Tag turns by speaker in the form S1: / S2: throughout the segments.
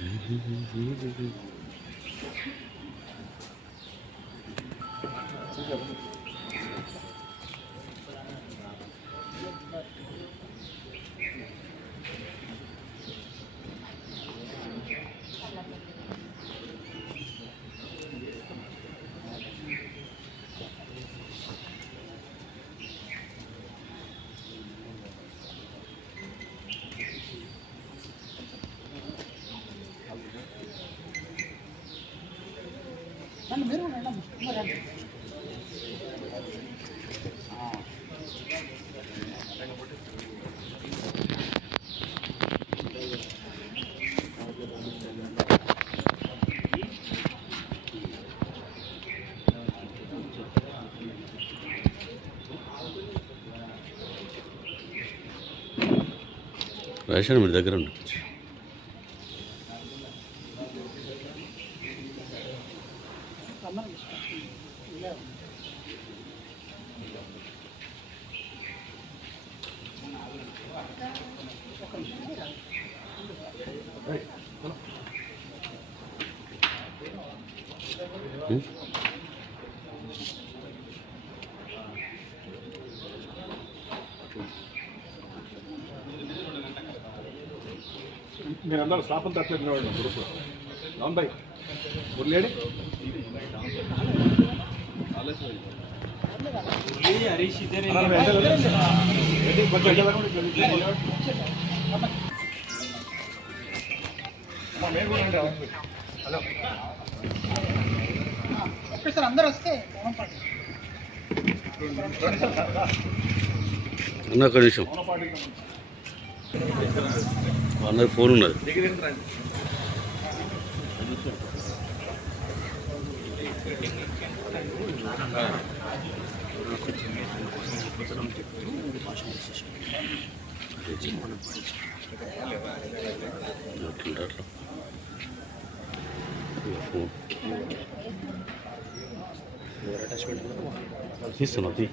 S1: Mm-hmm.
S2: Ration మీ దగ్గర ఉండొచ్చు 咱们也是一。嗯。
S1: మీరందరూ స్టాఫ్ అంతా అట్లే నిలబడండి గ్రూప్లో. రామ్ భాయ్ మేము కూడా ఉంటాం. హలో.
S3: సార్ అందరూ వస్తే
S2: అన్న
S1: పాటిద్దాం.
S2: అన్నది ఫోన్ ఉన్నది. ఇక ఫోన్. తీస్తున్నా తీ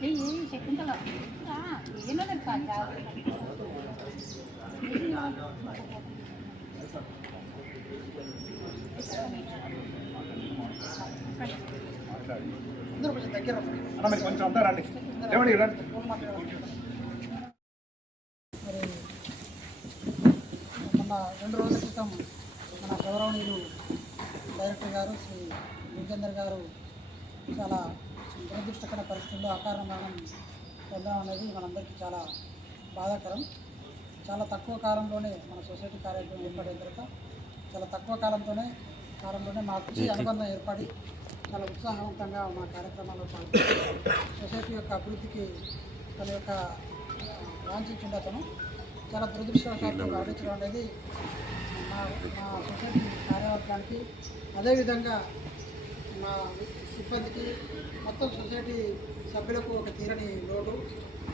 S4: శకుంతల ఏమో కాదు
S3: అందరూ కొంచెం దగ్గర రండి.
S1: అన్న మీరు కొంచెం అంతా రండి ఏమండి
S3: మరి మొన్న రెండు రోజుల క్రితం మన గౌరవనీయులు డైరెక్టర్ గారు శ్రీ విజేందర్ గారు చాలా దురదృష్టకర పరిస్థితుల్లో అకారణ మరణం పొందడం అనేది మనందరికీ చాలా బాధాకరం. చాలా తక్కువ కాలంలోనే మన సొసైటీ కార్యక్రమం ఏర్పడిన తర్వాత చాలా తక్కువ కాలంతోనే కాలంలోనే మాకు అనుబంధం ఏర్పడి చాలా ఉత్సాహవంతంగా మా కార్యక్రమాల్లో పాల్గొని సొసైటీ యొక్క అభివృద్ధికి తన యొక్క వాంఛించిన అతను చాలా దురదృష్టవశాత్తు మరణించడం అనేది మా మా సొసైటీ కార్యవర్గానికి అదేవిధంగా మా సిబ్బందికి మొత్తం సొసైటీ సభ్యులకు ఒక తీరని లోటు.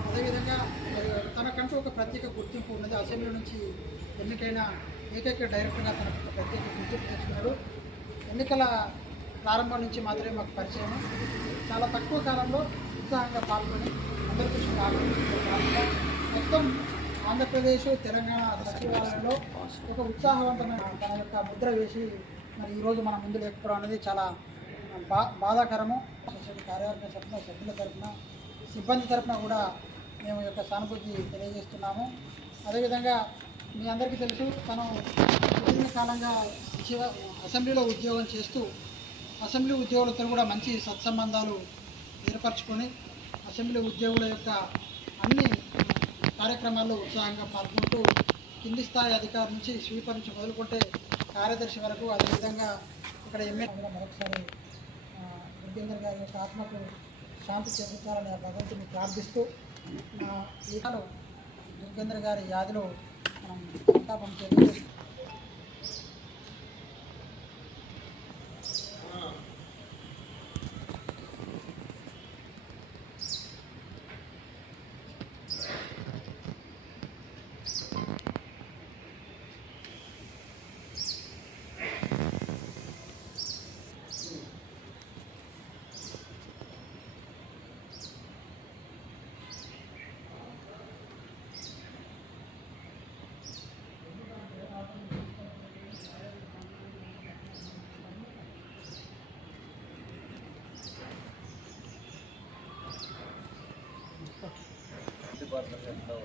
S3: అదేవిధంగా తనకంటూ ఒక ప్రత్యేక గుర్తింపు ఉన్నది. అసెంబ్లీ నుంచి ఎన్నికైన ఏకైక డైరెక్టర్గా తనకు ఒక ప్రత్యేక గుర్తింపు తెచ్చుకున్నాడు. ఎన్నికల ప్రారంభం నుంచి మాత్రమే మాకు పరిచయం. చాలా తక్కువ కాలంలో ఉత్సాహంగా పాల్గొని అందరికీ మొత్తం ఆంధ్రప్రదేశ్ తెలంగాణ సచివాలయంలో ఒక ఉత్సాహవంతమైన తన యొక్క ముద్ర వేసి మరి ఈరోజు మన ముందు లేకపోవడం అనేది చాలా బా బాధాకరము. కార్యవర్గ తరఫున సభ్యుల తరఫున సిబ్బంది తరఫున కూడా మేము యొక్క సానుభూతి తెలియజేస్తున్నాము. అదేవిధంగా మీ అందరికీ తెలుసు తను కాలంగా శివ- అసెంబ్లీలో ఉద్యోగం చేస్తూ అసెంబ్లీ ఉద్యోగులతో కూడా మంచి సత్సంబంధాలు ఏర్పరచుకొని అసెంబ్లీ ఉద్యోగుల యొక్క అన్ని కార్యక్రమాల్లో ఉత్సాహంగా పాల్గొంటూ కింది స్థాయి అధికారి నుంచి స్వీపర్ నుంచి మొదలుకుంటే కార్యదర్శి వరకు అదేవిధంగా ఇక్కడ ఎమ్మెల్యే మరొకసారి దుర్గేందర్ గారి యొక్క ఆత్మకు శాంతి చేకూర్చాలని భగవంతుని ప్రార్థిస్తూ మా ఈతలు దుర్గేందర్ గారి యాదిలో మనం సంతాపం తెలియజేస్తూ
S5: డిపార్ట్మెంట్లో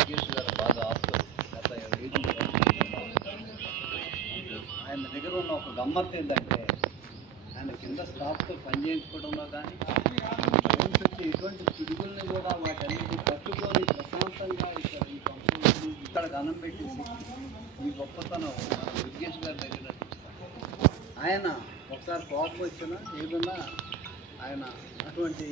S5: చిన్న గారు బాగా ఆప్తులు గత ఆయన దగ్గర ఉన్న ఒక గమ్మత్తు ఏంటంటే ఆయన కింద స్టాఫ్తో పని చేయించుకోవడంలో కానీ నుంచి ఎటువంటి పిడుగుల్ని కూడా వాటన్నిటి పట్టుకొని ప్రశాంతంగా ఇక్కడ ఈ పంపి ఇక్కడ గనం పెట్టేసి ఈ గొప్పతనం మన దుర్గేష్ గారి దగ్గర ఆయన ఒకసారి కోపం వచ్చినా ఏదన్నా ఆయన అటువంటి